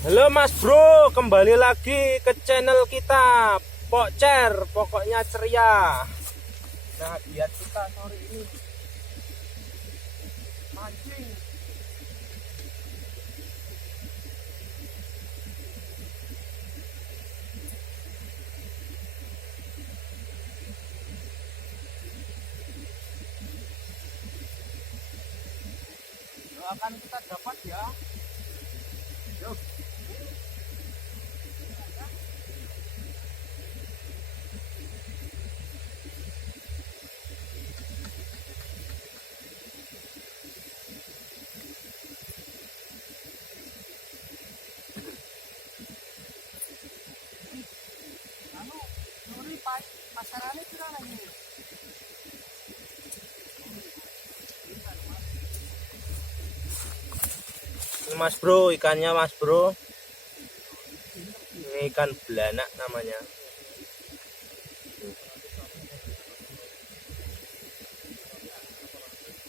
Halo Mas Bro, kembali lagi ke channel kita Pokcer, pokoknya ceria. Nah, biar kita sore ini mancing. Doakan kita dapat ya. Yuk. Anu, nuri pasarannya kira lagi. Mas Bro, ikannya Mas Bro. Ini ikan belanak namanya.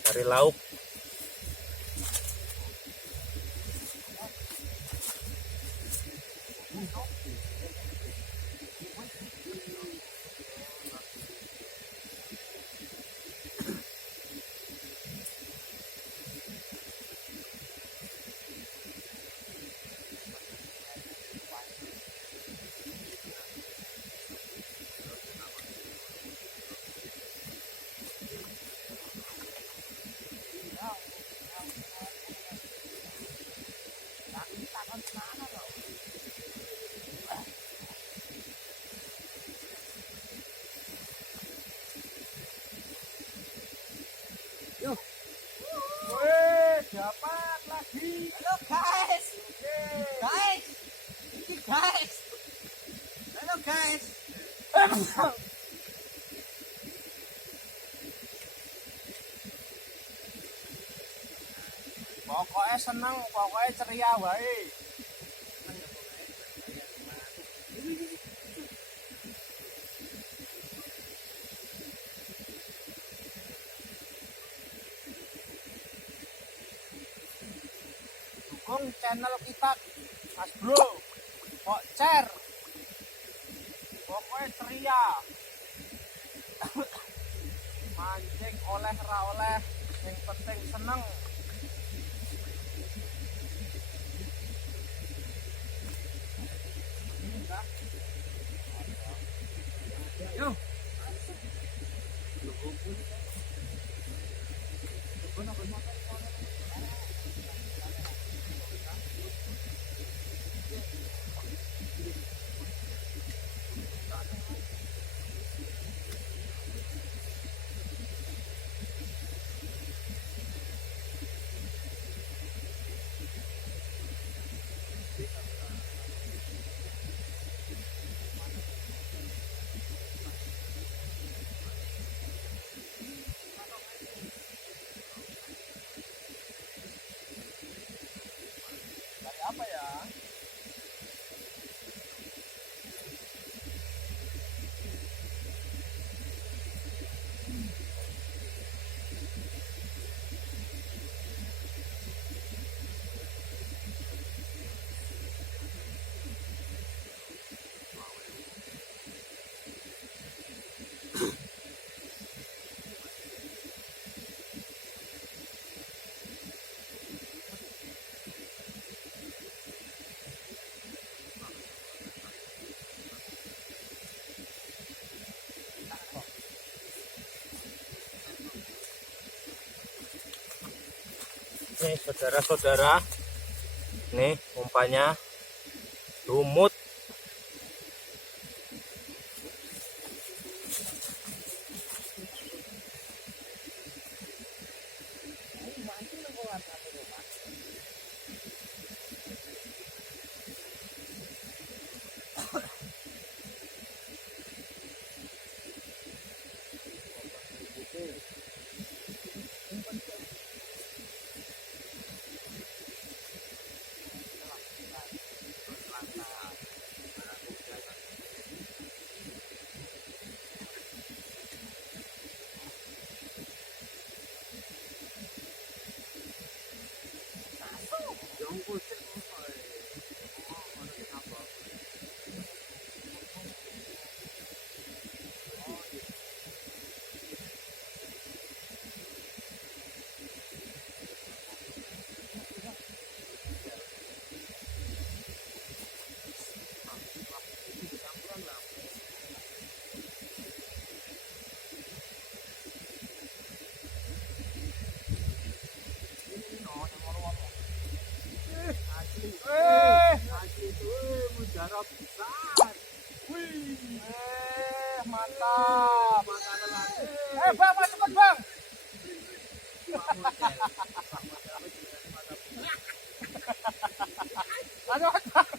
Cari lauk. Yuk. Weh, dapat lagi. Halo guys. Guys. Ini guys. Halo guys. Pokoknya seneng, pokoknya ceria wae. Dukung channel kita Mas Bro Pokcer, pokoknya ceria. Mancing oleh ra oleh, yang penting seneng. Yuk. Dari apa ya? Nih saudara-saudara, nih umpannya lumut. mantap. Bang, mas cepet bang. Aduh, bang.